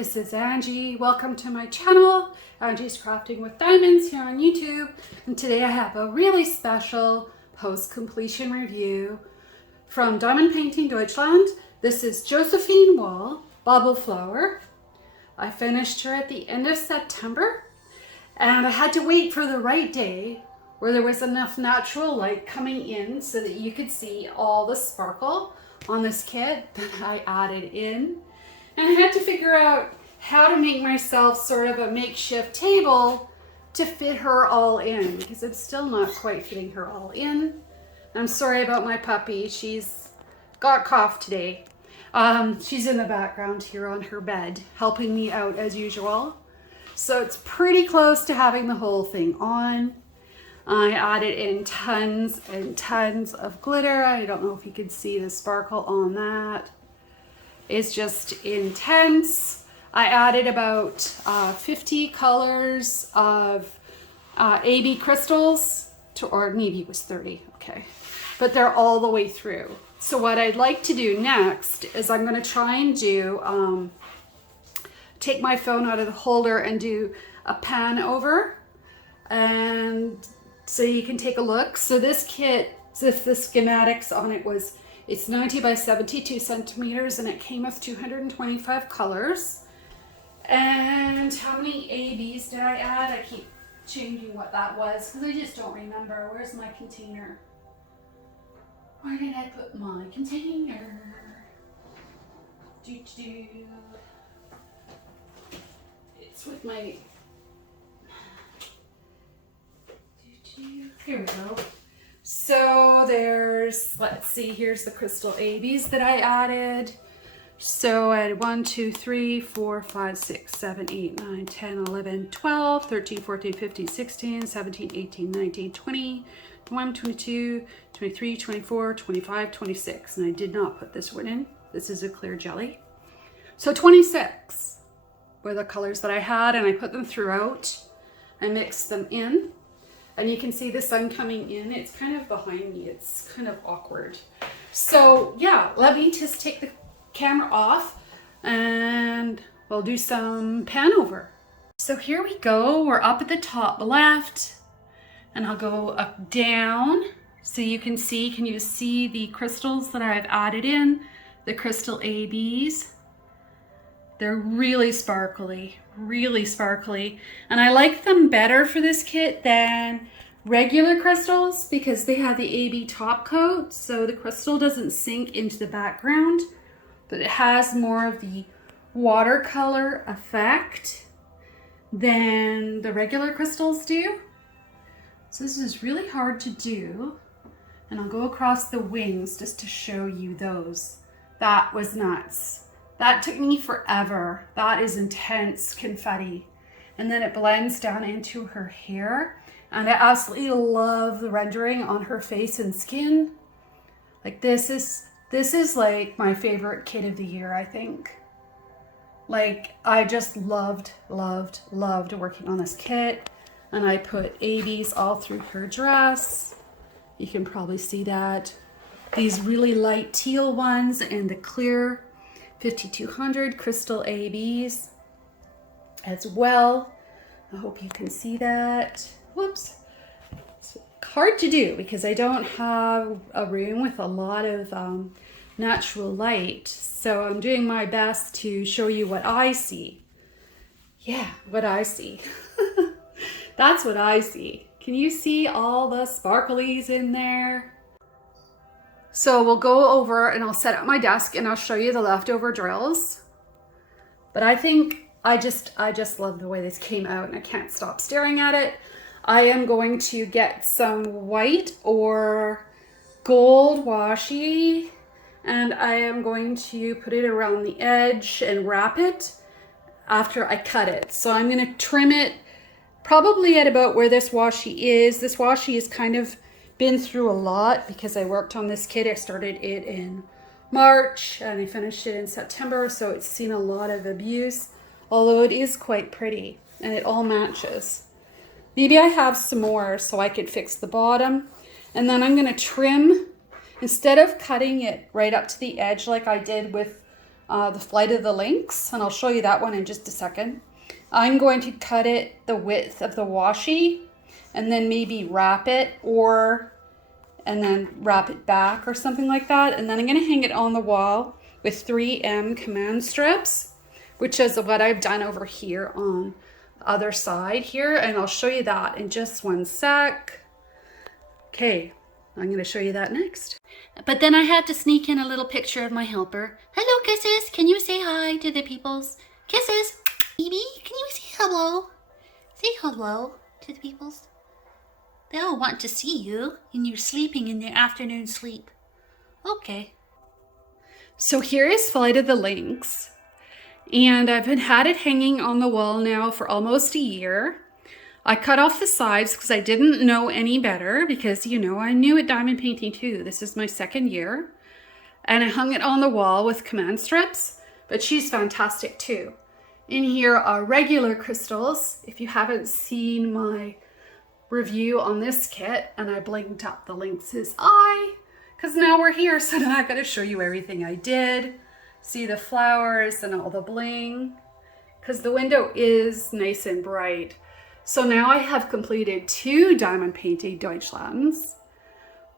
This is Angie. Welcome to my channel, Angie's Crafting with Diamonds here on YouTube. And today I have a really special post-completion review from Diamond Painting Deutschland. This is Josephine Wall, Bubble Flower. I finished her at the end of September, and I had to wait for the right day where there was enough natural light coming in so that you could see all the sparkle on this kit that I added in. And I had to figure out how to make myself sort of a makeshift table to fit her all in, because it's still not quite fitting her all in. I'm sorry about my puppy. She's got cough today. She's in the background here on her bed, helping me out as usual. So it's pretty close to having the whole thing on. I added in tons and tons of glitter. I don't know if you can see the sparkle on that. It's just intense. I added about 50 colors of AB crystals, or maybe it was 30, okay. But they're all the way through. So what I'd like to do next is I'm gonna try and do, take my phone out of the holder and do a pan over, and so you can take a look. So this kit, the schematics on it was, it's 90 by 72 centimeters, and it came with 225 colors. And how many ABs did I add? I keep changing what that was because I just don't remember. Where's my container? Where did I put my container? It's with my... Here we go. So there's, let's see, here's the crystal ABs that I added. So I had 1, 2, 3, 4, 5, 6, 7, 8, 9, 10, 11, 12, 13, 14, 15, 16, 17, 18, 19, 20, 21, 22, 23, 24, 25, 26. And I did not put this one in. This is a clear jelly. So 26 were the colors that I had, and I put them throughout. I mixed them in. And you can see the sun coming in. It's kind of behind me. It's kind of awkward. So yeah, let me just take the camera off and we'll do some pan over. So here we go. We're up at the top left, and I'll go up down so you can see. Can you see the crystals that I've added in? The crystal ABs. They're really sparkly, and I like them better for this kit than regular crystals because they have the AB top coat, so the crystal doesn't sink into the background, but it has more of the watercolor effect than the regular crystals do. So this is really hard to do, and I'll go across the wings just to show you those. That was nuts. That took me forever. That is intense confetti. And then it blends down into her hair. And I absolutely love the rendering on her face and skin. Like this is like my favorite kit of the year, I think. Like I just loved working on this kit. And I put ABs all through her dress. You can probably see that. These really light teal ones and the clear 5200 crystal ABs as well. I hope you can see that. Whoops. It's hard to do because I don't have a room with a lot of natural light. So I'm doing my best to show you what I see. Yeah, what I see. That's what I see. Can you see all the sparklies in there? So we'll go over and I'll set up my desk and I'll show you the leftover drills. But I think I just love the way this came out, and I can't stop staring at it. I am going to get some white or gold washi, and I am going to put it around the edge and wrap it after I cut it. So I'm going to trim it probably at about where this washi is. This washi is kind of been through a lot because I worked on this kit. I started it in March and I finished it in September, so it's seen a lot of abuse, although it is quite pretty and it all matches. Maybe I have some more so I could fix the bottom, and then I'm going to trim. Instead of cutting it right up to the edge like I did with the Flight of the Lynx, and I'll show you that one in just a second. I'm going to cut it the width of the washi and then maybe wrap it and then wrap it back or something like that. And then I'm going to hang it on the wall with 3M command strips, which is what I've done over here on the other side here. And I'll show you that in just one sec. Okay, I'm going to show you that next. But then I had to sneak in a little picture of my helper. Hello, kisses. Can you say hi to the peoples? Kisses. Baby, can you say hello? Say hello to the peoples. They all want to see you, and you're sleeping in their afternoon sleep. Okay. So here is Flight of the Lynx, and I've had it hanging on the wall now for almost a year. I cut off the sides because I didn't know any better, because, you know, I'm new at diamond painting too. This is my second year, and I hung it on the wall with command strips, but she's fantastic too. In here are regular crystals. If you haven't seen my review on this kit, and I blinged up the lynx's eye, because now we're here, so now I gotta show you everything I did. See the flowers and all the bling, because the window is nice and bright. So now I have completed 2 Diamond Painting Deutschlands,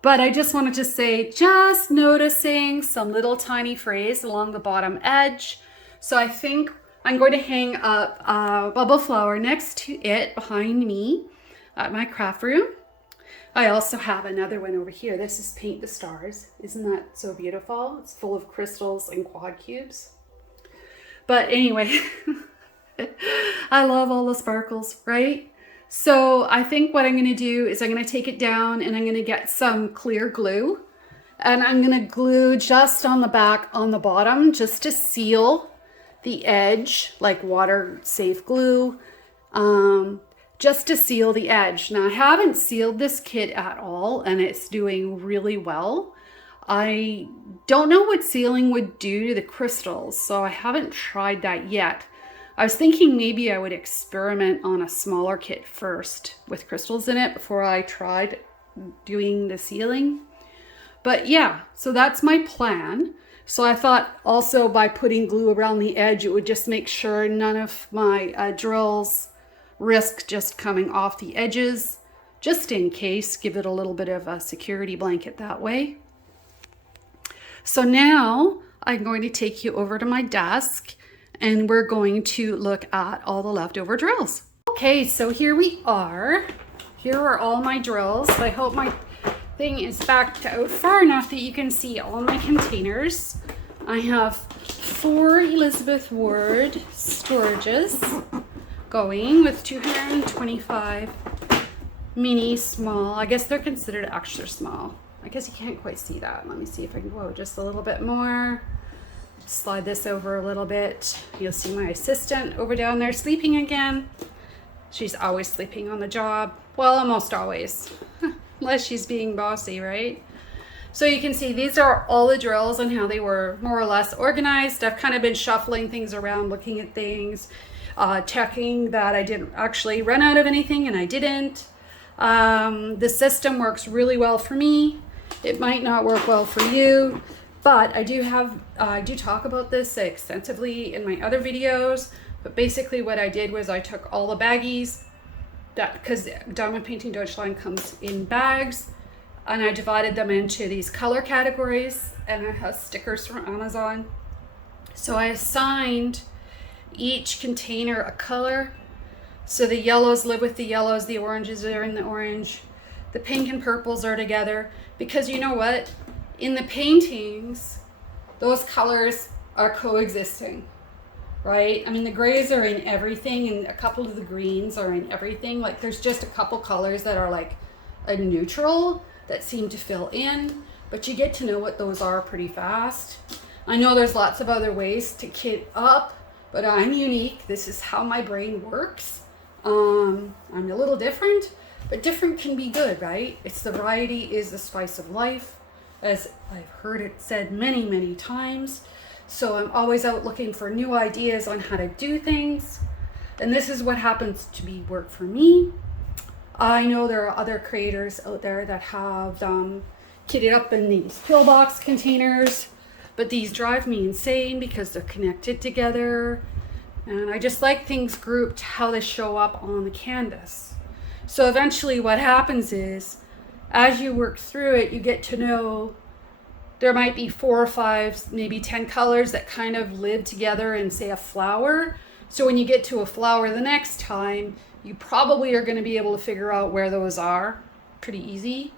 but I just wanted to say, just noticing some little tiny frays along the bottom edge. So I think I'm going to hang up a bubble flower next to it behind me at my craft room. I also have another one over here. This is Paint the Stars. Isn't that so beautiful? It's full of crystals and quad cubes. But anyway, I love all the sparkles, right? So I think what I'm going to do is I'm going to take it down and I'm going to get some clear glue. And I'm going to glue just on the back on the bottom just to seal the edge, like water safe glue, just to seal the edge. Now I haven't sealed this kit at all, and it's doing really well. I don't know what sealing would do to the crystals, so I haven't tried that yet. I was thinking maybe I would experiment on a smaller kit first with crystals in it before I tried doing the sealing. But yeah, so that's my plan. So I thought also by putting glue around the edge, it would just make sure none of my drills risk just coming off the edges, just in case, give it a little bit of a security blanket that way. So now I'm going to take you over to my desk and we're going to look at all the leftover drills. Okay, so here we are. Here are all my drills. I hope my thing is backed out far enough that you can see all my containers. I have 4 Elizabeth Ward storages going with 225 mini small. I guess they're considered extra small. I guess you can't quite see that. Let me see if I can go just a little bit more. Slide this over a little bit. You'll see my assistant over down there sleeping again. She's always sleeping on the job. Well, almost always. Unless she's being bossy, right? So you can see these are all the drills and how they were more or less organized. I've kind of been shuffling things around, looking at things, checking that I didn't actually run out of anything, and I didn't. The system works really well for me. It might not work well for you, but I do talk about this extensively in my other videos. But basically what I did was I took all the baggies, because Diamond Painting Deutschland comes in bags, and I divided them into these color categories, and I have stickers from Amazon. So I assigned each container a color. So the yellows live with the yellows, the oranges are in the orange, the pink and purples are together, because you know what? In the paintings, those colors are coexisting. Right? I mean, the grays are in everything, and a couple of the greens are in everything. Like, there's just a couple colors that are like a neutral that seem to fill in, but you get to know what those are pretty fast. I know there's lots of other ways to kit up, but I'm unique. This is how my brain works. I'm a little different, but different can be good, right? It's the variety is the spice of life, as I've heard it said many, many times. So I'm always out looking for new ideas on how to do things. And this is what happens to be work for me. I know there are other creators out there that have kitted up in these pillbox containers. but these drive me insane because they're connected together. And I just like things grouped how they show up on the canvas. So eventually what happens is, as you work through it, you get to know there might be 4 or 5, maybe 10 colors that kind of live together in, say, a flower. So when you get to a flower the next time, you probably are going to be able to figure out where those are pretty easy.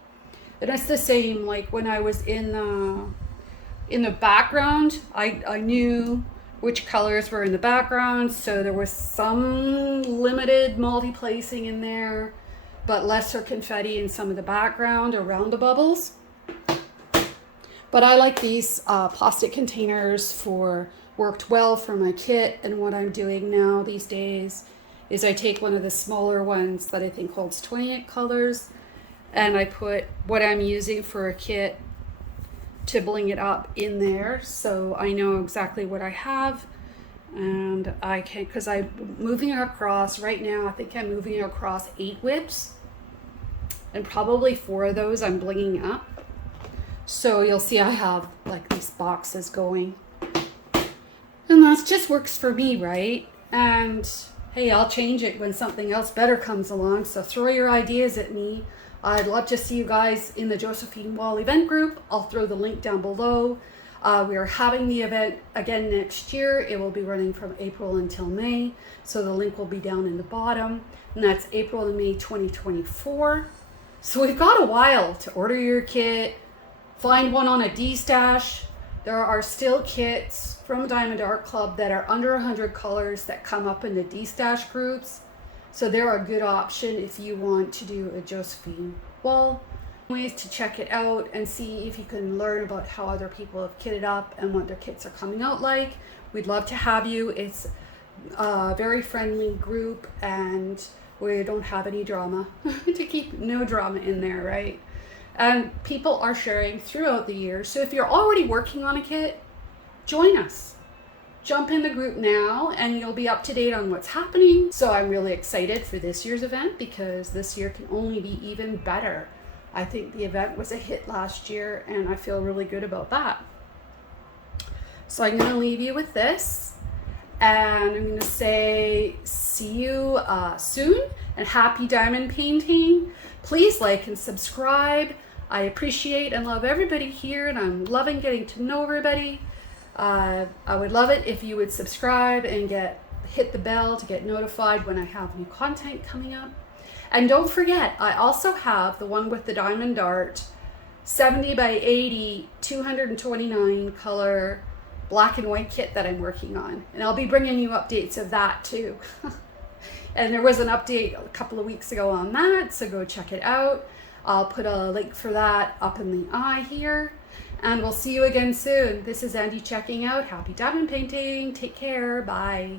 And it's the same like when I was in the background, I knew which colors were in the background, so there was some limited multi-placing in there, but lesser confetti in some of the background around the bubbles. But I like these plastic containers worked well for my kit. And what I'm doing now these days is I take one of the smaller ones that I think holds 28 colors, and I put what I'm using for a kit to bling it up in there, so I know exactly what I have. And I can, because I'm moving across right now, I think I'm moving across 8 whips, and probably 4 of those I'm blinging up. So you'll see I have like these boxes going, and that just works for me, right? And hey, I'll change it when something else better comes along. So throw your ideas at me. I'd love to see you guys in the Josephine Wall event group. I'll throw the link down below. We are having the event again next year. It will be running from April until May. So the link will be down in the bottom, and that's April and May 2024. So we've got a while to order your kit. Find one on a D-stash. There are still kits from Diamond Art Club that are under 100 colors that come up in the D-stash groups. So they're a good option if you want to do a Josephine Wall. Ways to check it out and see if you can learn about how other people have kitted up and what their kits are coming out like. We'd love to have you. It's a very friendly group, and we don't have any drama to keep no drama in there, right? And people are sharing throughout the year. So if you're already working on a kit, join us. Jump in the group now and you'll be up to date on what's happening. So I'm really excited for this year's event because this year can only be even better. I think the event was a hit last year and I feel really good about that. So I'm going to leave you with this, and I'm going to say see you soon, and happy diamond painting. Please like and subscribe. I appreciate and love everybody here, and I'm loving getting to know everybody. I would love it if you would subscribe and hit the bell to get notified when I have new content coming up. And don't forget, I also have the one with the diamond art 70 by 80 229 color black and white kit that I'm working on, and I'll be bringing you updates of that too. And there was an update a couple of weeks ago on that, so go check it out. I'll put a link for that up in the eye here, and we'll see you again soon. This is Andy checking out. Happy diamond painting. Take care. Bye.